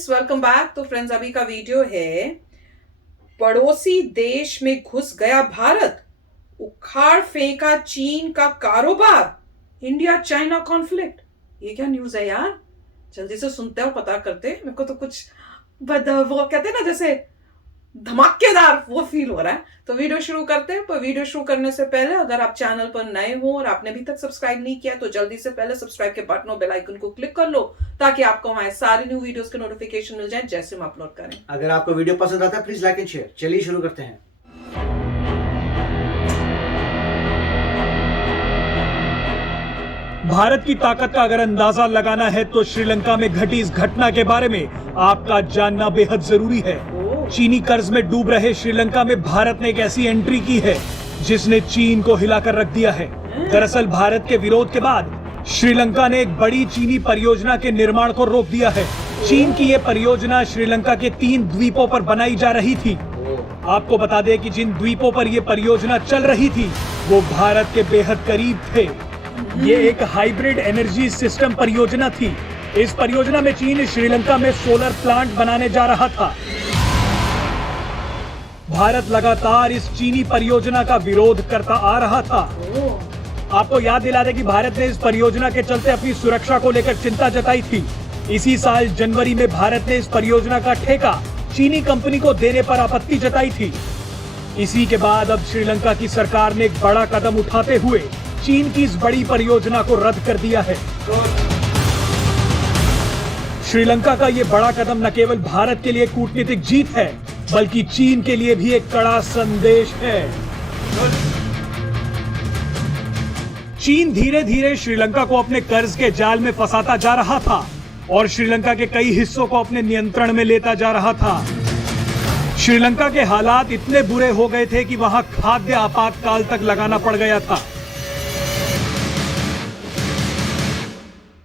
Friends, welcome back. तो friends, अभी का वीडियो है पड़ोसी देश में घुस गया भारत, उखाड़ फेंका चीन का कारोबार, इंडिया चाइना कॉन्फ्लिक्ट। ये क्या न्यूज है यार? जल्दी से सुनते और पता करते। मेरे को तो कुछ वो कहते हैं ना, जैसे धमाकेदार वो फील हो रहा है। तो वीडियो शुरू करते हैं। पर वीडियो शुरू करने से पहले अगर आप चैनल पर नए हो और आपने अभी तक सब्सक्राइब नहीं किया तो जल्दी से पहले सब्सक्राइब के बटन और बेल आइकन को क्लिक कर लो, ताकि आपको हमारे सारे न्यू वीडियोस के नोटिफिकेशन मिल जाए जैसे हम अपलोड करें। अगर आपको वीडियो पसंद आता है प्लीज लाइक एंड शेयर। चलिए शुरू करते हैं। भारत की ताकत का अगर अंदाजा लगाना है तो श्रीलंका में घटी इस घटना के बारे में आपका जानना बेहद जरूरी है। चीनी कर्ज में डूब रहे श्रीलंका में भारत ने एक ऐसी एंट्री की है जिसने चीन को हिलाकर रख दिया है। दरअसल भारत के विरोध के बाद श्रीलंका ने एक बड़ी चीनी परियोजना के निर्माण को रोक दिया है। चीन की यह परियोजना श्रीलंका के 3 द्वीपों पर बनाई जा रही थी। आपको बता दें कि जिन द्वीपों पर यह परियोजना चल रही थी वो भारत के बेहद करीब थे। ये एक हाइब्रिड एनर्जी सिस्टम परियोजना थी। इस परियोजना में चीन श्रीलंका में सोलर प्लांट बनाने जा रहा था। भारत लगातार इस चीनी परियोजना का विरोध करता आ रहा था। आपको याद दिला दें कि भारत ने इस परियोजना के चलते अपनी सुरक्षा को लेकर चिंता जताई थी। इसी साल जनवरी में भारत ने इस परियोजना का ठेका चीनी कंपनी को देने पर आपत्ति जताई थी। इसी के बाद अब श्रीलंका की सरकार ने एक बड़ा कदम उठाते हुए चीन की इस बड़ी परियोजना को रद्द कर दिया है। श्रीलंका का ये बड़ा कदम न केवल भारत के लिए कूटनीतिक जीत है बल्कि चीन के लिए भी एक कड़ा संदेश है। चीन धीरे धीरे श्रीलंका को अपने कर्ज के जाल में फंसाता जा रहा था और श्रीलंका के कई हिस्सों को अपने नियंत्रण में लेता जा रहा था। श्रीलंका के हालात इतने बुरे हो गए थे कि वहां खाद्य आपातकाल तक लगाना पड़ गया था,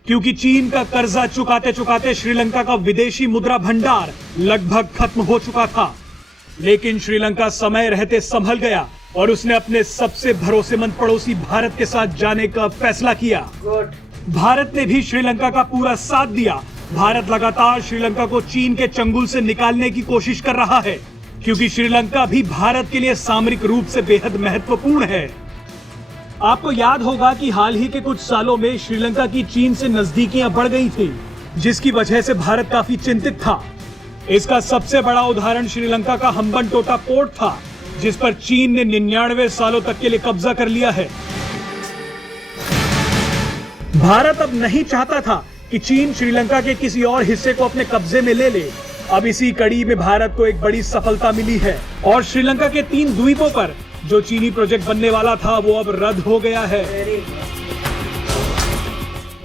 क्योंकि चीन का कर्जा चुकाते चुकाते श्रीलंका का विदेशी मुद्रा भंडार लगभग खत्म हो चुका था। लेकिन श्रीलंका समय रहते संभल गया और उसने अपने सबसे भरोसेमंद पड़ोसी भारत के साथ जाने का फैसला किया। भारत ने भी श्रीलंका का पूरा साथ दिया। भारत लगातार श्रीलंका को चीन के चंगुल से निकालने की कोशिश कर रहा है, क्योंकि श्रीलंका भी भारत के लिए सामरिक रूप से बेहद महत्वपूर्ण है। आपको याद होगा कि हाल ही के कुछ सालों में श्रीलंका की चीन से नजदीकियां बढ़ गई थी, जिसकी वजह से भारत काफी चिंतित था। इसका सबसे बड़ा उदाहरण श्रीलंका का हम्बनटोटा पोर्ट था, जिस पर चीन ने 99 सालों तक के लिए कब्जा कर लिया है। भारत अब नहीं चाहता था कि चीन श्रीलंका के किसी और हिस्से को अपने कब्जे में ले ले। अब इसी कड़ी में भारत को एक बड़ी सफलता मिली है और श्रीलंका के 3 द्वीपों पर जो चीनी प्रोजेक्ट बनने वाला था वो अब रद्द हो गया है।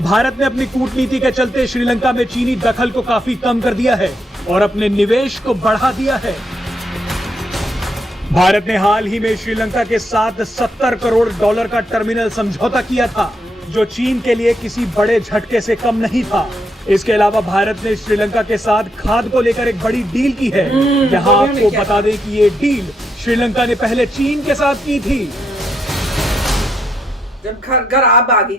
भारत ने अपनी कूटनीति के चलते श्रीलंका में चीनी दखल को काफी कम कर दिया है और अपने निवेश को बढ़ा दिया है। भारत ने हाल ही में श्रीलंका के साथ $70 करोड़ का टर्मिनल समझौता किया था, जो चीन के लिए किसी बड़े झटके से कम नहीं था। इसके अलावा भारत ने श्रीलंका के साथ खाद को लेकर एक बड़ी डील की है। यहाँ आपको बता दें कि ये डील श्रीलंका ने पहले चीन के साथ की थी। जब घर आप आ गई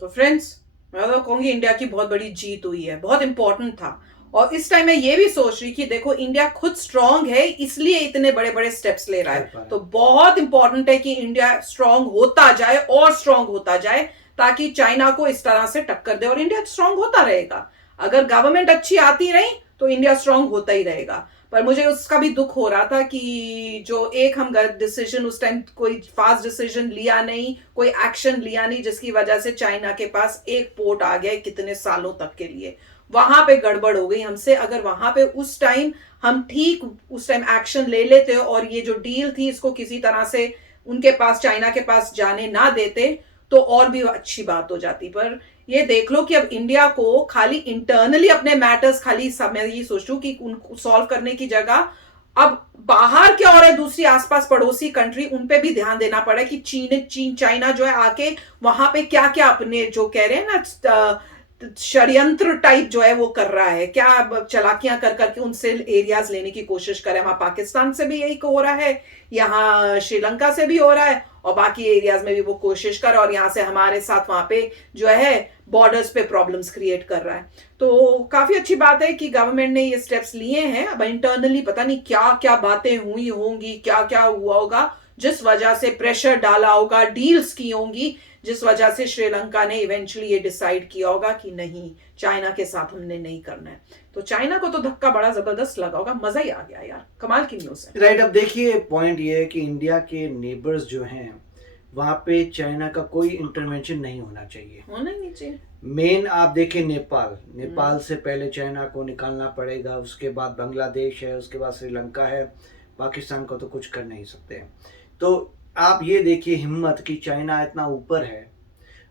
तो फ्रेंड्स, मैं तो कहूंगी इंडिया की बहुत बड़ी जीत हुई है, बहुत इंपॉर्टेंट था। और इस टाइम मैं ये भी सोच रही कि देखो, इंडिया खुद स्ट्रांग है, इसलिए इतने बड़े बड़े स्टेप्स ले रहा है। तो बहुत इंपॉर्टेंट है कि इंडिया स्ट्रांग होता जाए और स्ट्रांग होता जाए, ताकि चाइना को इस तरह से टक्कर दे और इंडिया स्ट्रांग होता रहेगा। अगर गवर्नमेंट अच्छी आती रही तो इंडिया स्ट्रांग होता ही रहेगा। पर मुझे उसका भी दुख हो रहा था कि जो एक हम डिसीजन उस टाइम, कोई फास्ट डिसीजन लिया नहीं, कोई एक्शन लिया नहीं, जिसकी वजह से चाइना के पास एक पोर्ट आ गया कितने सालों तक के लिए। वहां पे गड़बड़ हो गई हमसे। अगर वहां पे उस टाइम हम ठीक उस टाइम एक्शन ले लेते और ये जो डील थी इसको किसी तरह से उनके पास, चाइना के पास जाने ना देते तो और भी अच्छी बात हो जाती। पर ये देख लो कि अब इंडिया को खाली इंटरनली अपने मैटर्स, खाली मैं ये सोचूं कि उनको सॉल्व करने की जगह अब बाहर के और दूसरी आसपास पड़ोसी कंट्री, उन पे भी ध्यान देना पड़ा कि चाइना जो है आके वहां पे क्या क्या अपने जो कह रहे हैं ना षड्यंत्र टाइप जो है वो कर रहा है, क्या चालाकियां कर करके उनसे एरियाज लेने की कोशिश करे। वहां पाकिस्तान से भी यही हो रहा है, यहाँ श्रीलंका से भी हो रहा है, और बाकी एरियाज में भी वो कोशिश कर, और यहाँ से हमारे साथ वहां पे जो है बॉर्डर्स पे प्रॉब्लम्स क्रिएट कर रहा है। तो काफी अच्छी बात है कि गवर्नमेंट ने ये स्टेप्स लिए हैं। अब इंटरनली पता नहीं क्या क्या बातें हुई होंगी, क्या क्या हुआ होगा, जिस वजह से प्रेशर डाला होगा, डील्स की होंगी, जिस वजह से श्रीलंका ने इवेंचुअली ये डिसाइड किया होगा कि नहीं, चाइना के साथ हमने नहीं करना है। तो चाइना को तो धक्का बड़ा जबरदस्त लगा होगा, मजा ही आ गया यार, कमाल की न्यूज़ है। राइट, अब देखिए पॉइंट ये है कि इंडिया के नेबर्स जो हैं वहाँ पे चाइना का कोई इंटरवेंशन नहीं होना चाहिए, होना ही नहीं चाहिए। मेन आप देखें नेपाल से पहले चाइना को निकालना पड़ेगा, उसके बाद बांग्लादेश है, उसके बाद श्रीलंका है, पाकिस्तान को तो कुछ कर नहीं सकते। तो आप ये देखिए हिम्मत कि चाइना इतना ऊपर है,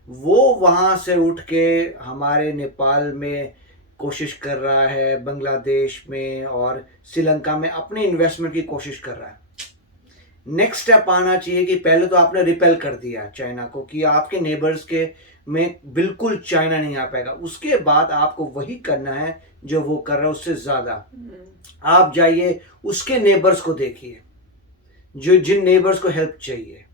वो वहाँ से उठ के हमारे नेपाल में कोशिश कर रहा है, बांग्लादेश में और श्रीलंका में अपनी इन्वेस्टमेंट की कोशिश कर रहा है। नेक्स्ट स्टेप आना चाहिए कि पहले तो आपने रिपेल कर दिया चाइना को कि आपके नेबर्स के में बिल्कुल चाइना नहीं आ पाएगा, उसके बाद आपको वही करना है जो वो कर रहा है, उससे ज्यादा आप जाइए उसके नेबर्स को देखिए, जो जिन नेबर्स को हेल्प चाहिए।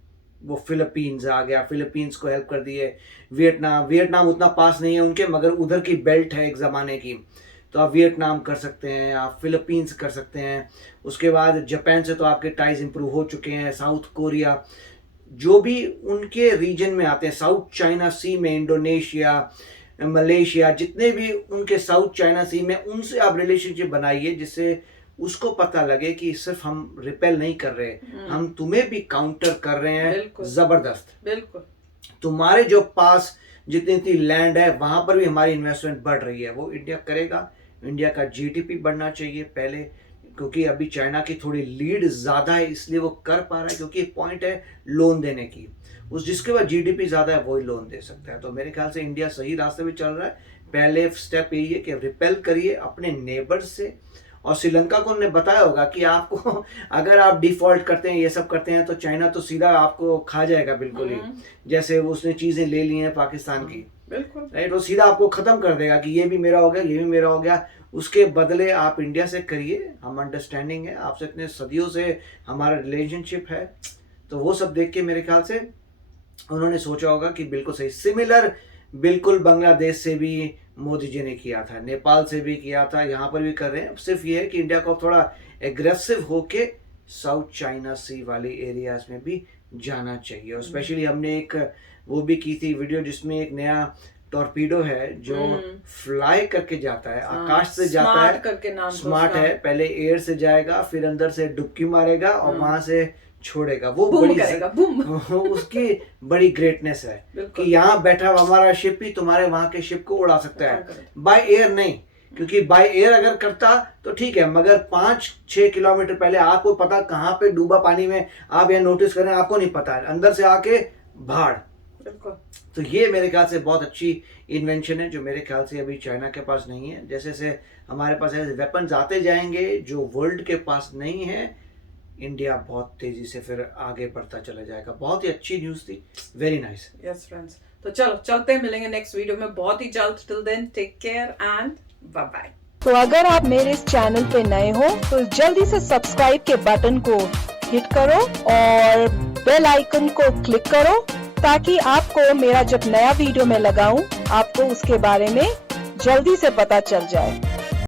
वो फिलीपींस आ गया, फिलीपींस को हेल्प कर दिए, वियतनाम उतना पास नहीं है उनके, मगर उधर की बेल्ट है एक ज़माने की, तो आप वियतनाम कर सकते हैं, आप फिलीपींस कर सकते हैं। उसके बाद जापान से तो आपके टाइज इंप्रूव हो चुके हैं, साउथ कोरिया, जो भी उनके रीजन में आते हैं, साउथ चाइना सी में, इंडोनेशिया, मलेशिया, जितने भी उनके साउथ चाइना सी में, उनसे आप रिलेशनशिप बनाइए जिससे उसको पता लगे कि सिर्फ हम रिपेल नहीं कर रहे, हम तुम्हें भी काउंटर कर रहे हैं जबरदस्त। बिल्कुल, तुम्हारे जो पास जितनी लैंड है वहां पर भी हमारी इन्वेस्टमेंट बढ़ रही है, वो इंडिया करेगा। इंडिया का जीडीपी बढ़ना चाहिए पहले, क्योंकि अभी चाइना की थोड़ी लीड ज्यादा है, इसलिए वो कर पा रहा है, क्योंकि पॉइंट है लोन देने की, उस जिसके बाद जीडीपी ज्यादा है वही लोन दे सकता है। तो मेरे ख्याल से इंडिया सही रास्ते पे चल रहा है। पहले स्टेप यही है कि रिपेल करिए अपने नेबर्स से, और श्रीलंका को उन्होंने बताया होगा कि आपको अगर आप डिफॉल्ट करते हैं, ये सब करते हैं, तो चाइना तो सीधा आपको खा जाएगा बिल्कुल ही, जैसे उसने चीजें ले ली हैं पाकिस्तान की, बिल्कुल राइट, वो सीधा आपको खत्म कर देगा कि ये भी मेरा हो गया, ये भी मेरा हो गया। उसके बदले आप इंडिया से करिए, हम अंडरस्टैंडिंग है, आपसे इतने सदियों से हमारा रिलेशनशिप है, तो वो सब देख के मेरे ख्याल से उन्होंने सोचा होगा कि बिल्कुल सही। सिमिलर बिल्कुल बांग्लादेश से भी मोदी जी ने किया था, नेपाल से भी किया था, यहाँ पर भी कर रहे हैं। सिर्फ ये है कि इंडिया को थोड़ा एग्रेसिव होके साउथ चाइना सी वाली एरियाज में भी जाना चाहिए। और स्पेशली हमने एक वो भी की थी वीडियो जिसमें एक नया टॉर्पीडो है जो फ्लाई करके जाता है, आकाश से जाता है, करके नाम स्मार्ट है, पहले एयर से जाएगा, फिर अंदर से डुबकी मारेगा और वहां से छोड़ेगा, वो बड़ी करेगा, उसकी बड़ी ग्रेटनेस है कि यहाँ बैठा हमारा शिप ही तुम्हारे वहां के शिप को उड़ा सकता है, बाय एयर नहीं, क्योंकि बाय एयर अगर करता तो ठीक है, मगर 5-6 किलोमीटर पहले आपको पता कहाँ पे डूबा पानी में, आप यहाँ नोटिस करें आपको नहीं पता, अंदर से आके भाड़। तो ये मेरे ख्याल से बहुत अच्छी इन्वेंशन है जो मेरे ख्याल से अभी चाइना के पास नहीं है। जैसे जैसे हमारे पास ऐसे वेपन्स आते जाएंगे जो वर्ल्ड के पास नहीं है, इंडिया बहुत तेजी से फिर आगे बढ़ता चला जाएगा। बहुत ही अच्छी न्यूज़ थी, वेरी नाइस। यस फ्रेंड्स, तो चलो चलते हैं, मिलेंगे नेक्स्ट वीडियो में बहुत ही जल्द। Till then take care and bye bye. तो अगर आप मेरे इस चैनल पे नए हो तो जल्दी से सब्सक्राइब के बटन को हिट करो और बेल आइकन को क्लिक करो ताकि आपको मेरा जब नया वीडियो मैं लगाऊं आपको उसके बारे में जल्दी से पता चल जाए।